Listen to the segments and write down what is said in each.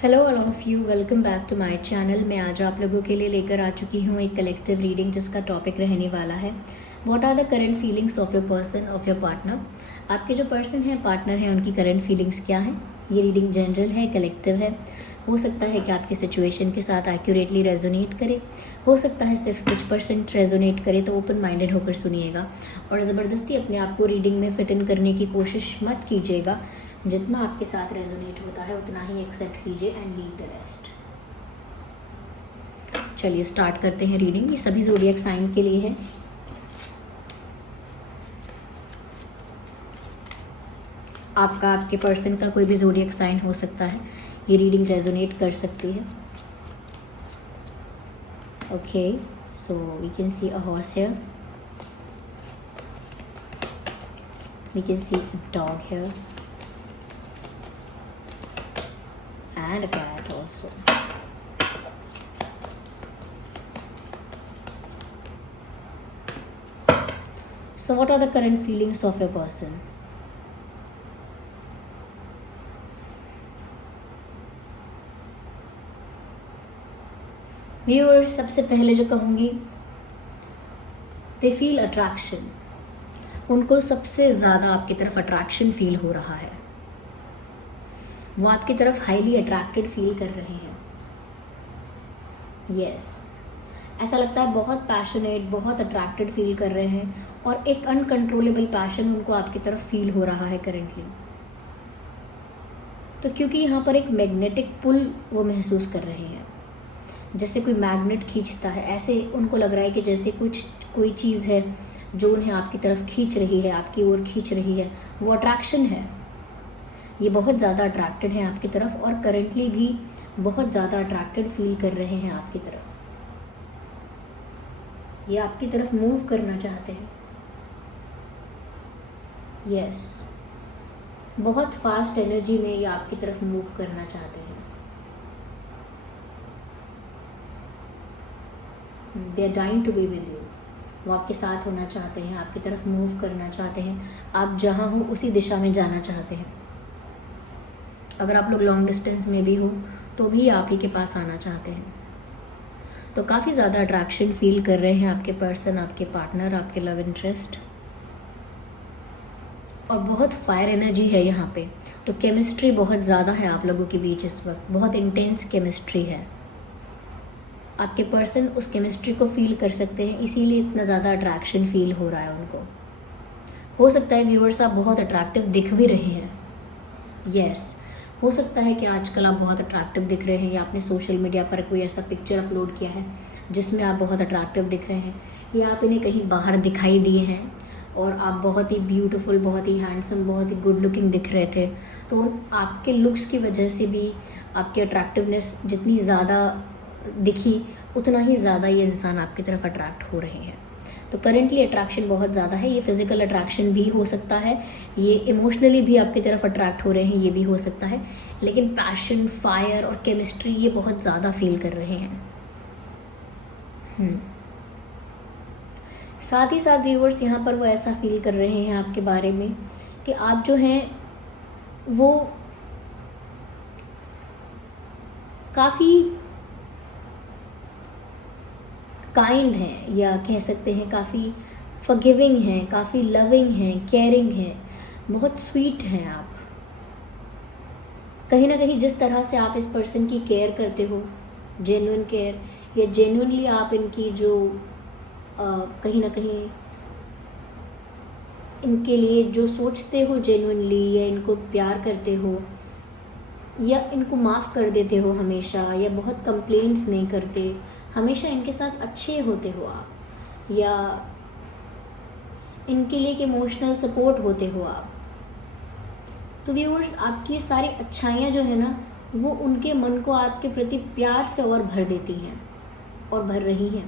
Hello all of you, welcome back to my channel. मैं आज आप लोगों के लिए लेकर आ चुकी हूँ एक कलेक्टिव रीडिंग जिसका टॉपिक रहने वाला है what are the current feelings of your person, of your partner. आपके जो पर्सन है, पार्टनर है, उनकी करंट फीलिंग्स क्या है। ये रीडिंग जनरल है, कलेक्टिव है। हो सकता है कि आपकी सिचुएशन के साथ एक्यूरेटली रेजोनेट करे, हो सकता है सिर्फ कुछ परसेंट रेजोनेट करे, तो ओपन माइंडेड होकर सुनिएगा और ज़बरदस्ती अपने आप को रीडिंग में फिट इन करने की कोशिश मत कीजिएगा। जितना आपके साथ रेजोनेट होता है उतना ही एक्सेप्ट कीजिए एंड लीव द रेस्ट। चलिए स्टार्ट करते हैं रीडिंग। ये सभी ज़ोडिएक साइन के लिए है। आपका, आपके पर्सन का कोई भी ज़ोडिएक साइन हो सकता है, ये रीडिंग रेजोनेट कर सकती है। Okay, so we can see a horse here, we can see a dog here and a cat also. So what are the current feelings of your person? Viewers, सबसे पहले जो कहूँगी, they feel attraction. उनको सबसे ज़्यादा आपकी तरफ attraction feel हो रहा है। वो आपकी तरफ हाईली अट्रैक्टेड फील कर रहे हैं। यस, ऐसा लगता है बहुत पैशनेट, बहुत अट्रैक्टेड फील कर रहे हैं और एक अनकंट्रोलेबल पैशन उनको आपकी तरफ फील हो रहा है करेंटली। तो क्योंकि यहाँ पर एक मैग्नेटिक पुल वो महसूस कर रहे हैं, जैसे कोई मैग्नेट खींचता है, ऐसे उनको लग रहा है कि जैसे कोई चीज़ है जो उन्हें आपकी तरफ खींच रही है, आपकी ओर खींच रही है। वो अट्रैक्शन है। ये बहुत ज़्यादा अट्रैक्टेड हैं आपकी तरफ और करेंटली भी बहुत ज़्यादा अट्रैक्टेड फील कर रहे हैं आपकी तरफ। ये आपकी तरफ मूव करना चाहते हैं। यस, बहुत फास्ट एनर्जी में ये आपकी तरफ मूव करना चाहते हैं। They are dying to be with you. वो आपके साथ होना चाहते हैं, आपकी तरफ मूव करना चाहते हैं। आप जहाँ हो उसी दिशा में जाना चाहते हैं। अगर आप लोग लॉन्ग डिस्टेंस में भी हो तो भी आप ही के पास आना चाहते हैं। तो काफ़ी ज़्यादा अट्रैक्शन फील कर रहे हैं आपके पर्सन, आपके पार्टनर, आपके लव इंटरेस्ट। और बहुत फायर एनर्जी है यहाँ पे। तो केमिस्ट्री बहुत ज़्यादा है आप लोगों के बीच इस वक्त, बहुत इंटेंस केमिस्ट्री है। आपके पर्सन उस केमिस्ट्री को फील कर सकते हैं, इसीलिए इतना ज़्यादा अट्रैक्शन फील हो रहा है उनको। हो सकता है व्यूअर्स आप बहुत अट्रैक्टिव दिख भी रहे हैं। यस, हो सकता है कि आजकल आप बहुत अट्रैक्टिव दिख रहे हैं या आपने सोशल मीडिया पर कोई ऐसा पिक्चर अपलोड किया है जिसमें आप बहुत अट्रैक्टिव दिख रहे हैं, या आप इन्हें कहीं बाहर दिखाई दिए हैं और आप बहुत ही ब्यूटीफुल, बहुत ही हैंडसम, बहुत ही गुड लुकिंग दिख रहे थे। तो आपके लुक्स की वजह से भी आपकी अट्रैक्टिवनेस जितनी ज़्यादा दिखी उतना ही ज़्यादा ये इंसान आपकी तरफ अट्रैक्ट हो रहे हैं। तो करेंटली अट्रैक्शन बहुत ज़्यादा है। ये फिज़िकल अट्रैक्शन भी हो सकता है, ये इमोशनली भी आपकी तरफ अट्रैक्ट हो रहे हैं, ये भी हो सकता है। लेकिन पैशन, फायर और केमिस्ट्री ये बहुत ज़्यादा फील कर रहे हैं। साथ ही साथ व्यूअर्स यहाँ पर वो ऐसा फील कर रहे हैं आपके बारे में कि आप जो हैं वो काफ़ी काइंड हैं, या कह सकते हैं काफ़ी फॉरगिविंग हैं, काफ़ी लविंग हैं, केयरिंग हैं, बहुत स्वीट हैं आप। कहीं ना कहीं जिस तरह से आप इस पर्सन की केयर करते हो, जेन्युइन केयर, या जेन्युइनली आप इनकी जो कहीं ना कहीं इनके लिए जो सोचते हो जेन्युइनली, या इनको प्यार करते हो, या इनको माफ़ कर देते हो हमेशा, या बहुत कंप्लेंट्स नहीं करते, हमेशा इनके साथ अच्छे होते हो आप, या इनके लिए एक इमोशनल सपोर्ट होते हो आप। तो व्यूअर्स, आपकी ये सारी अच्छाइयाँ जो है ना, वो उनके मन को आपके प्रति प्यार से और भर देती हैं और भर रही हैं।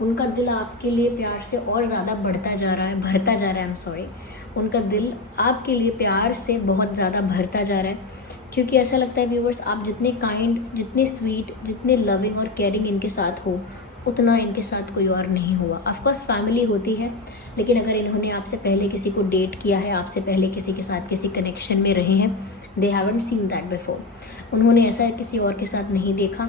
उनका दिल आपके लिए प्यार से और ज़्यादा बढ़ता जा रहा है, भरता जा रहा है। उनका दिल आपके लिए प्यार से बहुत ज़्यादा भरता जा रहा है, क्योंकि ऐसा लगता है व्यूअर्स, आप जितने काइंड, जितने स्वीट, जितने लविंग और केयरिंग इनके साथ हो, उतना इनके साथ कोई और नहीं हुआ। ऑफकोर्स फैमिली होती है, लेकिन अगर इन्होंने आपसे पहले किसी को डेट किया है, आपसे पहले किसी के साथ किसी कनेक्शन में रहे हैं, they haven't seen that before. उन्होंने ऐसा किसी और के साथ नहीं देखा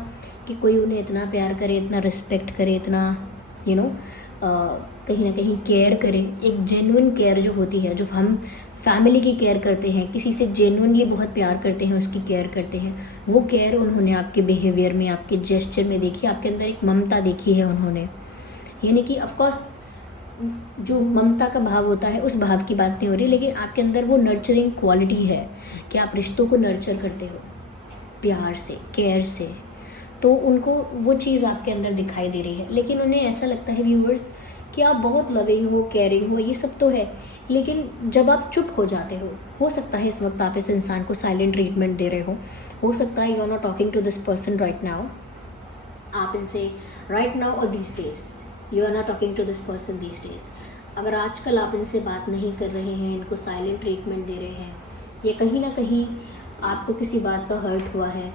कि कोई उन्हें इतना प्यार करे, इतना रिस्पेक्ट करे, इतना कहीं ना कहीं केयर करे। एक जेन्युइन केयर जो होती है, जो हम फैमिली की केयर करते हैं, किसी से जेन्युइनली बहुत प्यार करते हैं, उसकी केयर करते हैं, वो केयर उन्होंने आपके बिहेवियर में, आपके जेस्चर में देखी, आपके अंदर एक ममता देखी है उन्होंने। यानी कि ऑफकोर्स जो ममता का भाव होता है उस भाव की बात नहीं हो रही, लेकिन आपके अंदर वो नर्चरिंग क्वालिटी है कि आप रिश्तों को नर्चर करते हो प्यार से, केयर से, तो उनको वो चीज़ आपके अंदर दिखाई दे रही है। लेकिन उन्हें ऐसा लगता है व्यूअर्स कि आप बहुत लविंग हो, केयरिंग हो, ये सब तो है, लेकिन जब आप चुप हो जाते हो सकता है इस वक्त आप इस इंसान को साइलेंट ट्रीटमेंट दे रहे हो सकता है you are not talking to this person right now, आप इनसे राइट नाउ और these days you are not talking to this person these days. अगर आजकल आप इनसे बात नहीं कर रहे हैं, इनको साइलेंट ट्रीटमेंट दे रहे हैं, या कहीं ना कहीं आपको किसी बात का हर्ट हुआ है,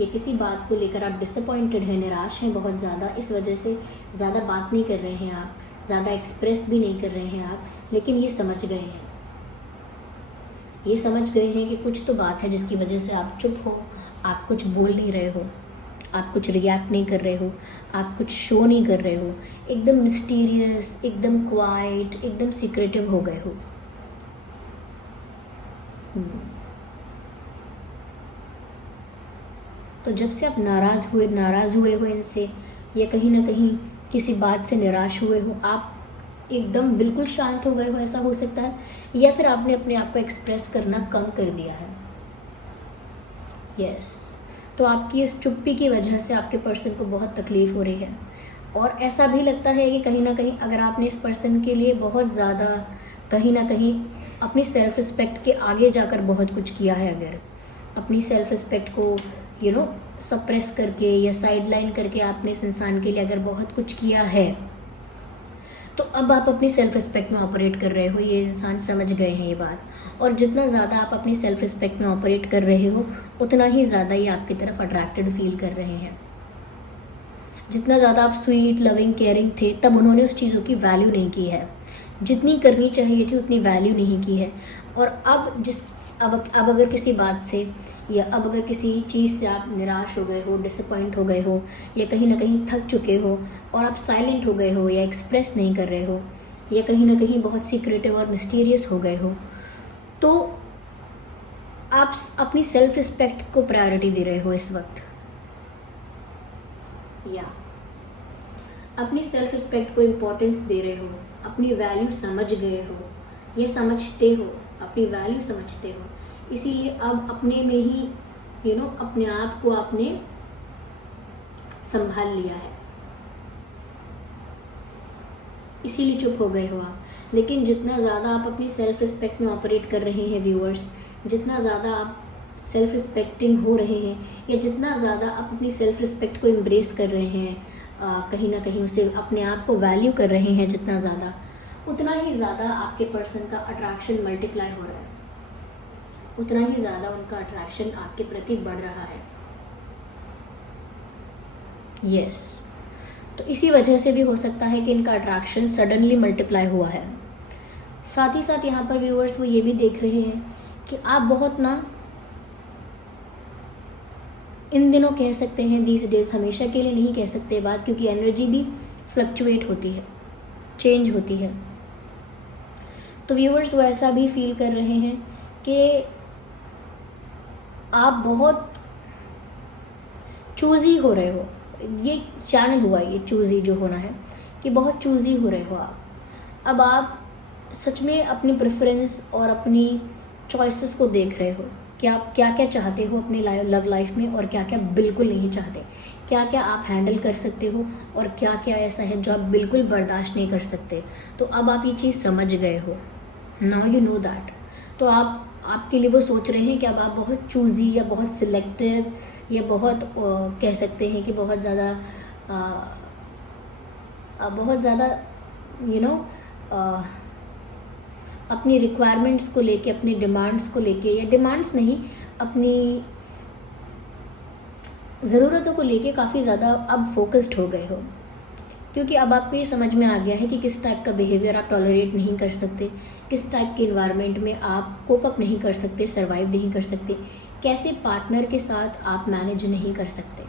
या किसी बात को लेकर आप डिसअपॉइंटेड हैं, निराश हैं बहुत ज़्यादा, इस वजह से ज़्यादा बात नहीं कर रहे हैं आप, ज़्यादा एक्सप्रेस भी नहीं कर रहे हैं आप, लेकिन ये समझ गए हैं, ये समझ गए हैं कि कुछ तो बात है जिसकी वजह से आप चुप हो, आप कुछ बोल नहीं रहे हो, आप कुछ रिएक्ट नहीं कर रहे हो, आप कुछ शो नहीं कर रहे हो, एकदम मिस्टीरियस, एकदम क्वाइट, एकदम सीक्रेटिव हो गए हो। तो जब से आप नाराज़ हुए हो इनसे, या कहीं ना कहीं किसी बात से निराश हुए हो, आप एकदम बिल्कुल शांत हो गए हो, ऐसा हो सकता है, या फिर आपने अपने आप को एक्सप्रेस करना कम कर दिया है। यस, तो आपकी इस चुप्पी की वजह से आपके पर्सन को बहुत तकलीफ़ हो रही है, और ऐसा भी लगता है कि कहीं ना कहीं अगर आपने इस पर्सन के लिए बहुत ज़्यादा कहीं ना कहीं अपनी सेल्फ रिस्पेक्ट के आगे जाकर बहुत कुछ किया है, अगर अपनी सेल्फ रिस्पेक्ट को सप्रेस करके या साइडलाइन करके आपने इस इंसान के लिए अगर बहुत कुछ किया है, तो अब आप अपनी सेल्फ रिस्पेक्ट में ऑपरेट कर रहे हो, ये इंसान समझ गए हैं ये बात। और जितना ज़्यादा आप अपनी सेल्फ रिस्पेक्ट में ऑपरेट कर रहे हो, उतना ही ज़्यादा ये आपकी तरफ अट्रैक्टेड फील कर रहे हैं। जितना ज़्यादा आप स्वीट, लविंग, केयरिंग थे, तब उन्होंने उस चीज़ों की वैल्यू नहीं की है, जितनी करनी चाहिए थी उतनी वैल्यू नहीं की है। और अब अगर किसी बात से या अब अगर किसी चीज़ से आप निराश हो गए हो, डिसअपॉइंट हो गए हो, या कहीं ना कहीं थक चुके हो और आप साइलेंट हो गए हो, या एक्सप्रेस नहीं कर रहे हो, या कहीं ना कहीं बहुत सीक्रेटिव और मिस्टीरियस हो गए हो, तो आप अपनी सेल्फ रिस्पेक्ट को प्रायोरिटी दे रहे हो इस वक्त, या अपनी सेल्फ रिस्पेक्ट को इम्पोर्टेंस दे रहे हो, अपनी वैल्यू समझ गए हो, ये समझते हो, अपनी वैल्यू समझते हो, इसीलिए अब अपने में ही अपने आप को आपने संभाल लिया है, इसीलिए चुप हो गए हो आप। लेकिन जितना ज़्यादा आप अपनी सेल्फ रिस्पेक्ट में ऑपरेट कर रहे हैं व्यूअर्स, जितना ज़्यादा आप सेल्फ रिस्पेक्टिंग हो रहे हैं, या जितना ज़्यादा आप अपनी सेल्फ रिस्पेक्ट को एम्ब्रेस कर रहे हैं, कहीं ना कहीं उसे अपने आप को वैल्यू कर रहे हैं जितना ज़्यादा, उतना ही ज़्यादा आपके पर्सन का अट्रैक्शन मल्टीप्लाई हो रहा है, उतना ही ज़्यादा उनका अट्रैक्शन आपके प्रति बढ़ रहा है। यस, तो इसी वजह से भी हो सकता है कि इनका अट्रैक्शन सडनली मल्टीप्लाई हुआ है। साथ ही साथ यहाँ पर व्यूअर्स वो ये भी देख रहे हैं कि आप बहुत इन दिनों कह सकते हैं, दीज डेज, हमेशा के लिए नहीं कह सकते बात, क्योंकि एनर्जी भी फ्लक्चुएट होती है, चेंज होती है। तो व्यूअर्स वो ऐसा भी फील कर रहे हैं कि आप बहुत चूज़ी हो रहे हो, ये चैनल हुआ, ये चूज़ी जो होना है कि बहुत चूज़ी हो रहे हो आप। अब आप सच में अपनी प्रेफरेंस और अपनी चॉइसेस को देख रहे हो कि आप क्या क्या चाहते हो अपनी लव लाइफ में, और क्या क्या बिल्कुल नहीं चाहते, क्या क्या आप हैंडल कर सकते हो और क्या क्या ऐसा है जो आप बिल्कुल बर्दाश्त नहीं कर सकते। तो अब आप ये चीज़ समझ गए हो, नाउ यू नो दैट। तो आपके लिए वो सोच रहे हैं कि अब आप बहुत चूज़ी या बहुत सिलेक्टिव या बहुत कह सकते हैं कि बहुत ज़्यादा अपनी रिक्वायरमेंट्स को लेके, अपनी डिमांड्स को लेके, या डिमांड्स नहीं, अपनी ज़रूरतों को लेके काफ़ी ज़्यादा अब फोकस्ड हो गए हो। क्योंकि अब आपको ये समझ में आ गया है कि किस टाइप का बिहेवियर आप टॉलरेट नहीं कर सकते, किस टाइप के इन्वायरमेंट में आप कोप अप नहीं कर सकते, सर्वाइव नहीं कर सकते, कैसे पार्टनर के साथ आप मैनेज नहीं कर सकते,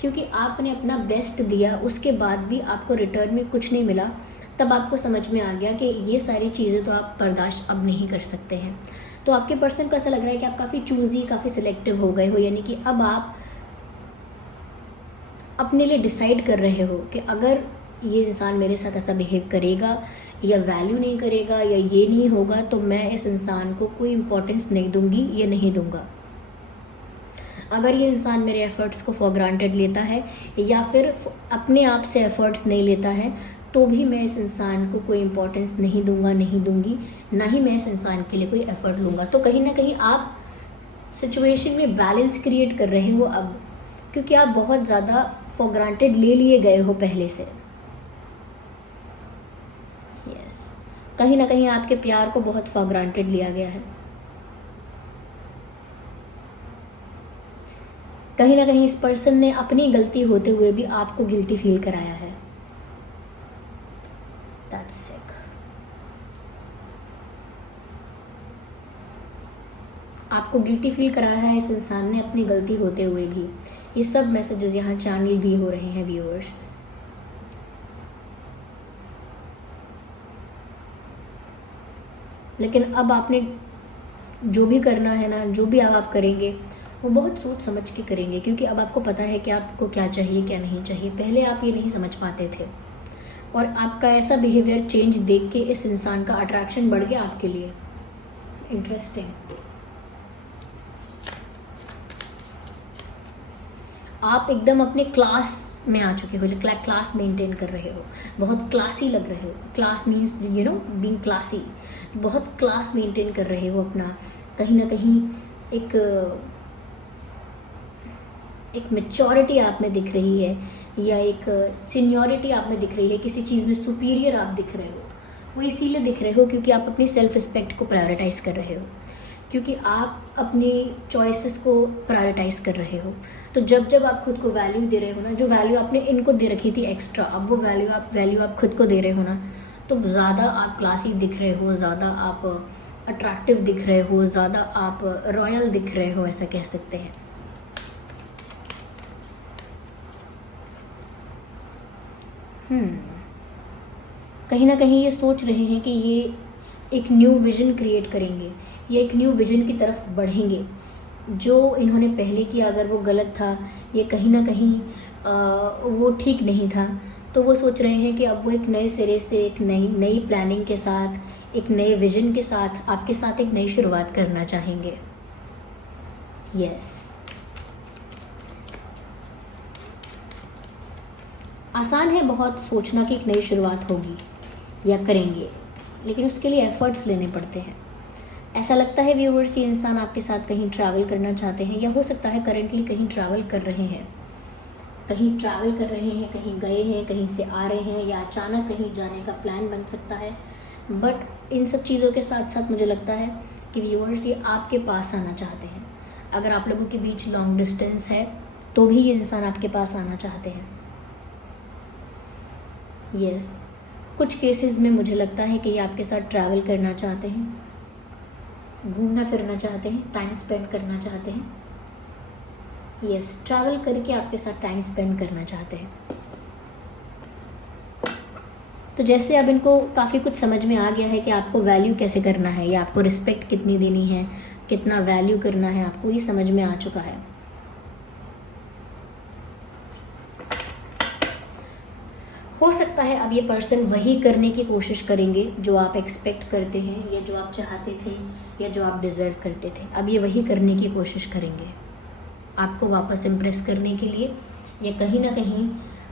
क्योंकि आपने अपना बेस्ट दिया, उसके बाद भी आपको रिटर्न में कुछ नहीं मिला। तब आपको समझ में आ गया कि ये सारी चीज़ें तो आप बर्दाश्त अब नहीं कर सकते हैं। तो आपके पर्सन को ऐसा लग रहा है कि आप काफ़ी चूज़ी, काफ़ी सिलेक्टिव हो गए हो, यानी कि अब आप अपने लिए डिसाइड कर रहे हो कि अगर ये इंसान मेरे साथ ऐसा बिहेव करेगा या वैल्यू नहीं करेगा या ये नहीं होगा तो मैं इस इंसान को कोई इम्पोर्टेंस नहीं दूंगी, ये नहीं दूंगा। अगर ये इंसान मेरे एफ़र्ट्स को फॉर ग्रांटेड लेता है या फिर अपने आप से एफ़र्ट्स नहीं लेता है तो भी मैं इस इंसान को कोई इम्पोर्टेंस नहीं दूंगा, नहीं दूंगी, ना ही मैं इस इंसान के लिए कोई एफ़र्ट लूँगा। तो कहीं ना कहीं आप सिचुएशन में बैलेंस क्रिएट कर रहे हो अब, क्योंकि आप बहुत ज़्यादा फॉर ग्रांटेड ले लिए गए हो पहले से। यस, कहीं ना कहीं आपके प्यार को बहुत फॉर ग्रांटेड लिया गया है। कहीं ना कहीं इस पर्सन ने अपनी गलती होते हुए भी आपको गिल्टी फील कराया है। That's sick. आपको गिल्टी फील कराया है इस इंसान ने अपनी गलती होते हुए भी। ये सब मैसेजेस यहाँ चैनल भी हो रहे हैं व्यूअर्स। लेकिन अब आपने जो भी करना है ना, जो भी अब आप करेंगे वो बहुत सोच समझ के करेंगे, क्योंकि अब आपको पता है कि आपको क्या चाहिए क्या नहीं चाहिए। पहले आप ये नहीं समझ पाते थे और आपका ऐसा बिहेवियर चेंज देख के इस इंसान का अट्रैक्शन बढ़ गया आपके लिए। इंटरेस्टिंग। आप एकदम अपने क्लास में आ चुके हो, क्लास मेंटेन कर रहे हो, बहुत क्लासी लग रहे हो। Class means being classy. बहुत क्लास मेंटेन कर रहे हो अपना। कहीं ना कहीं एक मैच्योरिटी आप में दिख रही है या एक सीनियरिटी आप में दिख रही है, किसी चीज़ में सुपीरियर आप दिख रहे हो। वो इसीलिए दिख रहे हो क्योंकि आप अपनी सेल्फ रिस्पेक्ट को प्रायोरिटाइज़ कर रहे हो, क्योंकि आप अपनी चॉइसेस को प्रायोरिटाइज़ कर रहे हो। तो जब आप खुद को वैल्यू दे रहे हो ना, जो वैल्यू आपने इनको दे रखी थी एक्स्ट्रा, अब वो वैल्यू आप खुद को दे रहे हो ना, तो ज़्यादा आप क्लासी दिख रहे हो, ज़्यादा आप अट्रैक्टिव दिख रहे हो, ज़्यादा आप रॉयल दिख रहे हो, ऐसा कह सकते हैं। कहीं ना कहीं ये सोच रहे हैं कि ये एक न्यू विजन क्रिएट करेंगे, ये एक न्यू विजन की तरफ बढ़ेंगे। जो इन्होंने पहले किया अगर वो गलत था, ये कहीं ना कहीं वो ठीक नहीं था, तो वो सोच रहे हैं कि अब वो एक नए सिरे से, एक नई प्लानिंग के साथ, एक नए विजन के साथ आपके साथ एक नई शुरुआत करना चाहेंगे। यस, आसान है बहुत सोचना कि एक नई शुरुआत होगी या करेंगे, लेकिन उसके लिए एफर्ट्स लेने पड़ते हैं। ऐसा लगता है व्यूअर्स ये इंसान आपके साथ कहीं ट्रैवल करना चाहते हैं, या हो सकता है करेंटली कहीं ट्रैवल कर रहे हैं, कहीं गए हैं, कहीं से आ रहे हैं, या अचानक कहीं जाने का प्लान बन सकता है। बट इन सब चीज़ों के साथ साथ मुझे लगता है कि व्यूअर्स ये आपके पास आना चाहते हैं। अगर आप लोगों के बीच लॉन्ग डिस्टेंस है तो भी ये इंसान आपके पास आना चाहते हैं। यस, कुछ केसेस में मुझे लगता है कि ये आपके साथ ट्रैवल करना चाहते हैं, घूमना फिरना चाहते हैं, टाइम स्पेंड करना चाहते हैं। यस, ट्रैवल करके आपके साथ टाइम स्पेंड करना चाहते हैं। तो जैसे अब इनको काफ़ी कुछ समझ में आ गया है कि आपको वैल्यू कैसे करना है, या आपको रिस्पेक्ट कितनी देनी है, कितना वैल्यू करना है, आपको ये समझ में आ चुका है। हो सकता है अब ये पर्सन वही करने की कोशिश करेंगे जो आप एक्सपेक्ट करते हैं, या जो आप चाहते थे, या जो आप डिज़र्व करते थे। अब ये वही करने की कोशिश करेंगे आपको वापस इम्प्रेस करने के लिए, या कहीं ना कहीं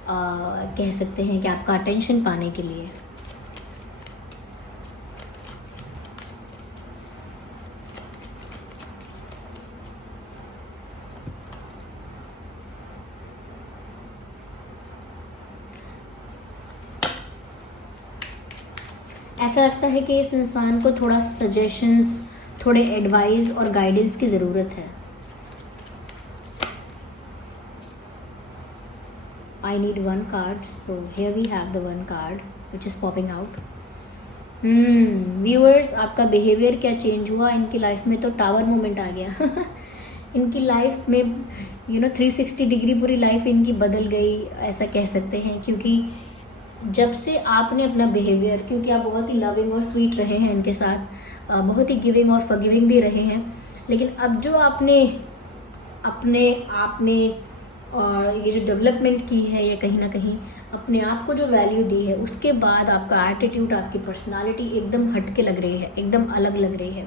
कह सकते हैं कि आपका अटेंशन पाने के लिए। ऐसा लगता है कि इस इंसान को थोड़ा सजेशंस, थोड़े एडवाइस और गाइडेंस की ज़रूरत है। I need one card, so here we have the one card which is popping out. Viewers, आपका बिहेवियर क्या चेंज हुआ इनकी लाइफ में, तो टावर मोमेंट आ गया इनकी लाइफ में 360 डिग्री पूरी लाइफ इनकी बदल गई, ऐसा कह सकते हैं। क्योंकि जब से आपने अपना बिहेवियर, क्योंकि आप बहुत ही लविंग और स्वीट रहे हैं इनके साथ, बहुत ही गिविंग और फॉरगिविंग भी रहे हैं, लेकिन अब जो आपने अपने आप में और ये जो डेवलपमेंट की है, या कहीं ना कहीं अपने आप को जो वैल्यू दी है, उसके बाद आपका एटीट्यूड, आपकी पर्सनालिटी एकदम हटके लग रही है, एकदम अलग लग रही है,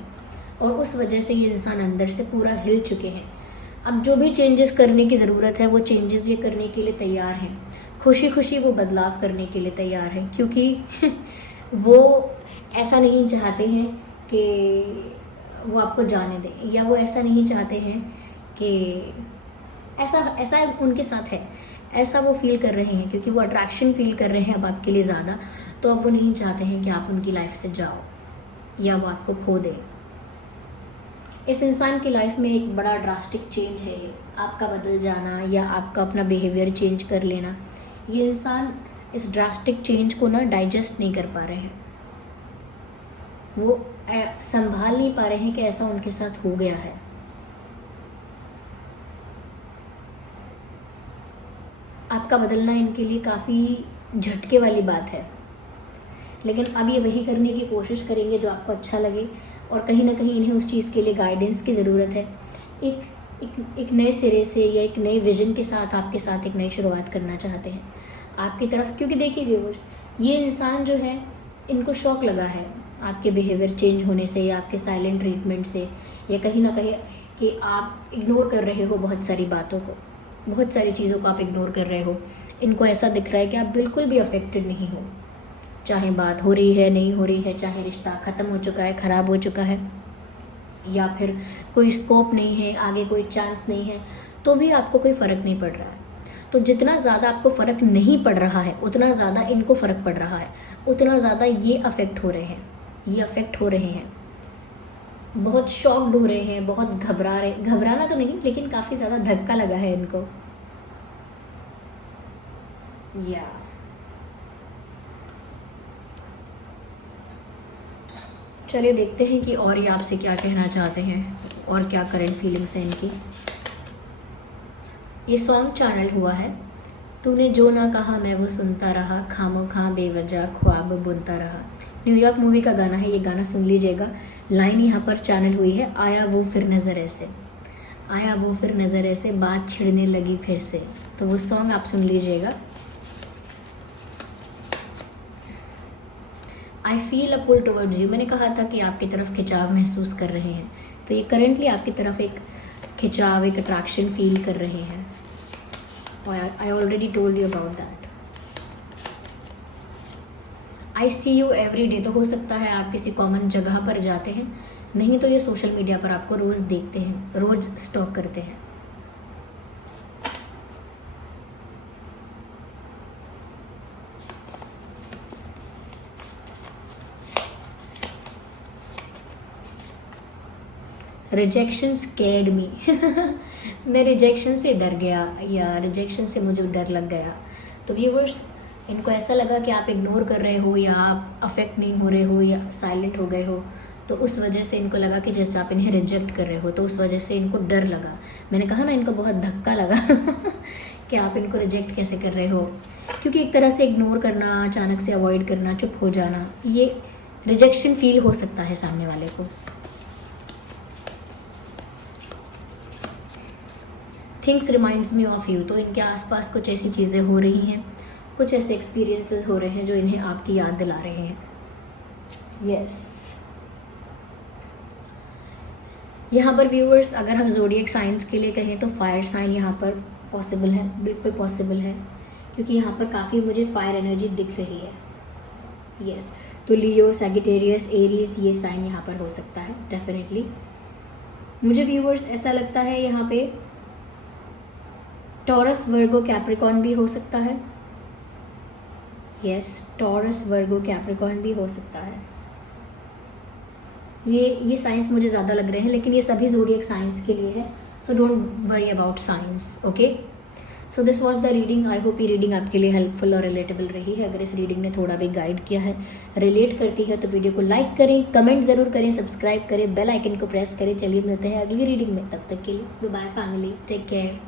और उस वजह से ये इंसान अंदर से पूरा हिल चुके हैं। अब जो भी चेंजेस करने की ज़रूरत है वो चेंजेस ये करने के लिए तैयार हैं, खुशी खुशी वो बदलाव करने के लिए तैयार हैं, क्योंकि वो ऐसा नहीं चाहते हैं कि वो आपको जाने दें, या वो ऐसा नहीं चाहते हैं कि ऐसा उनके साथ है, ऐसा वो फील कर रहे हैं, क्योंकि वो अट्रैक्शन फील कर रहे हैं अब आपके लिए ज़्यादा, तो अब वो नहीं चाहते हैं कि आप उनकी लाइफ से जाओ या वो आपको खो दें। इस इंसान की लाइफ में एक बड़ा ड्रास्टिक चेंज है, आपका बदल जाना या आपका अपना बिहेवियर चेंज कर लेना। ये इंसान इस ड्रास्टिक चेंज को ना डाइजेस्ट नहीं कर पा रहे हैं, वो संभाल नहीं पा रहे हैं कि ऐसा उनके साथ हो गया है। आपका बदलना इनके लिए काफ़ी झटके वाली बात है, लेकिन अब ये वही करने की कोशिश करेंगे जो आपको अच्छा लगे, और कहीं ना कहीं इन्हें उस चीज़ के लिए गाइडेंस की ज़रूरत है। एक नए सिरे से या एक नए विजन के साथ आपके साथ एक नई शुरुआत करना चाहते हैं आपकी तरफ। क्योंकि देखिए व्यूअर्स, ये इंसान जो है, इनको शौक लगा है आपके बिहेवियर चेंज होने से, या आपके साइलेंट ट्रीटमेंट से, या कहीं ना कहीं कि आप इग्नोर कर रहे हो बहुत सारी बातों को, बहुत सारी चीज़ों को आप इग्नोर कर रहे हो। इनको ऐसा दिख रहा है कि आप बिल्कुल भी अफेक्टेड नहीं हो, चाहे बात हो रही है नहीं हो रही है, चाहे रिश्ता ख़त्म हो चुका है, ख़राब हो चुका है, या फिर कोई स्कोप नहीं है, आगे कोई चांस नहीं है, तो भी आपको कोई फ़र्क नहीं पड़ रहा है। तो जितना ज़्यादा आपको फ़र्क नहीं पड़ रहा है, उतना ज़्यादा इनको फ़र्क पड़ रहा है, उतना ज़्यादा ये अफेक्ट हो रहे हैं, बहुत शॉक्ड हो रहे हैं, बहुत घबराना तो नहीं, लेकिन काफ़ी ज़्यादा धक्का लगा है इनको। या चलिए देखते हैं कि और ये आपसे क्या कहना चाहते हैं, और क्या करंट फीलिंग्स हैं इनकी। ये सॉन्ग चैनल हुआ है, तूने जो ना कहा मैं वो सुनता रहा, खामोखा बेवजह ख्वाब बुनता रहा। न्यूयॉर्क मूवी का गाना है, ये गाना सुन लीजिएगा। लाइन यहाँ पर चैनल हुई है, आया वो फिर नज़र ऐसे, आया वो फिर नज़र ऐसे, बात छिड़ने लगी फिर से। तो वो सॉन्ग आप सुन लीजिएगा। I feel a pull towards you, मैंने कहा था कि आपकी तरफ खिंचाव महसूस कर रहे हैं, तो ये करेंटली आपकी तरफ एक खिंचाव, एक अट्रैक्शन फील कर रहे हैं। I already told you about that. I see you every day, तो हो सकता है आप किसी कॉमन जगह पर जाते हैं, नहीं तो ये सोशल मीडिया पर आपको रोज़ देखते हैं, रोज़ स्टॉक करते हैं। रिजेक्शन स्कैर्ड मी मैं रिजेक्शन से डर गया, या रिजेक्शन से मुझे डर लग गया। तो व्यूअर्स, इनको ऐसा लगा कि आप इग्नोर कर रहे हो, या आप अफेक्ट नहीं हो रहे हो, या साइलेंट हो गए हो, तो उस वजह से इनको लगा कि जैसे आप इन्हें रिजेक्ट कर रहे हो, तो उस वजह से इनको डर लगा। मैंने कहा ना, इनको बहुत धक्का लगा कि आप इनको रिजेक्ट कैसे कर रहे हो, क्योंकि एक तरह से इग्नोर करना, अचानक से अवॉइड करना, चुप हो जाना, ये रिजेक्शन फील हो सकता है सामने वाले को। Things reminds me of you, तो इनके आसपास कुछ ऐसी चीज़ें हो रही हैं, कुछ ऐसे एक्सपीरियंसेस हो रहे हैं जो इन्हें आपकी याद दिला रहे हैं। यस, यहाँ पर व्यूअर्स, अगर हम ज़ोडिएक साइंस के लिए कहें तो फायर साइन यहाँ पर पॉसिबल है, बिल्कुल पॉसिबल है, क्योंकि यहाँ पर काफ़ी मुझे फायर एनर्जी दिख रही है। यस, तो लियो, सैजिटेरियस, एरीज, ये साइन यहाँ पर हो सकता है डेफिनेटली। मुझे व्यूअर्स ऐसा लगता है यहाँ पे टॉरस, वर्गो, कैप्रिकॉर्न भी हो सकता है। यस, टॉरस, वर्गो, कैप्रिकॉर्न भी हो सकता है। ये साइंस मुझे ज़्यादा लग रहे हैं, लेकिन ये सभी ज़ोडिएक साइंस के लिए है, so don't worry about science, okay. So this was the reading. I hope ये रीडिंग आपके लिए हेल्पफुल और रिलेटेबल रही है। अगर इस रीडिंग ने थोड़ा भी गाइड किया है, रिलेट करती है, तो वीडियो को लाइक करें, कमेंट ज़रूर करें, सब्सक्राइब करें, बेल आइकन को प्रेस करें। चलिए मिलते हैं अगली रीडिंग में, तब तक के लिए bye bye family, take care.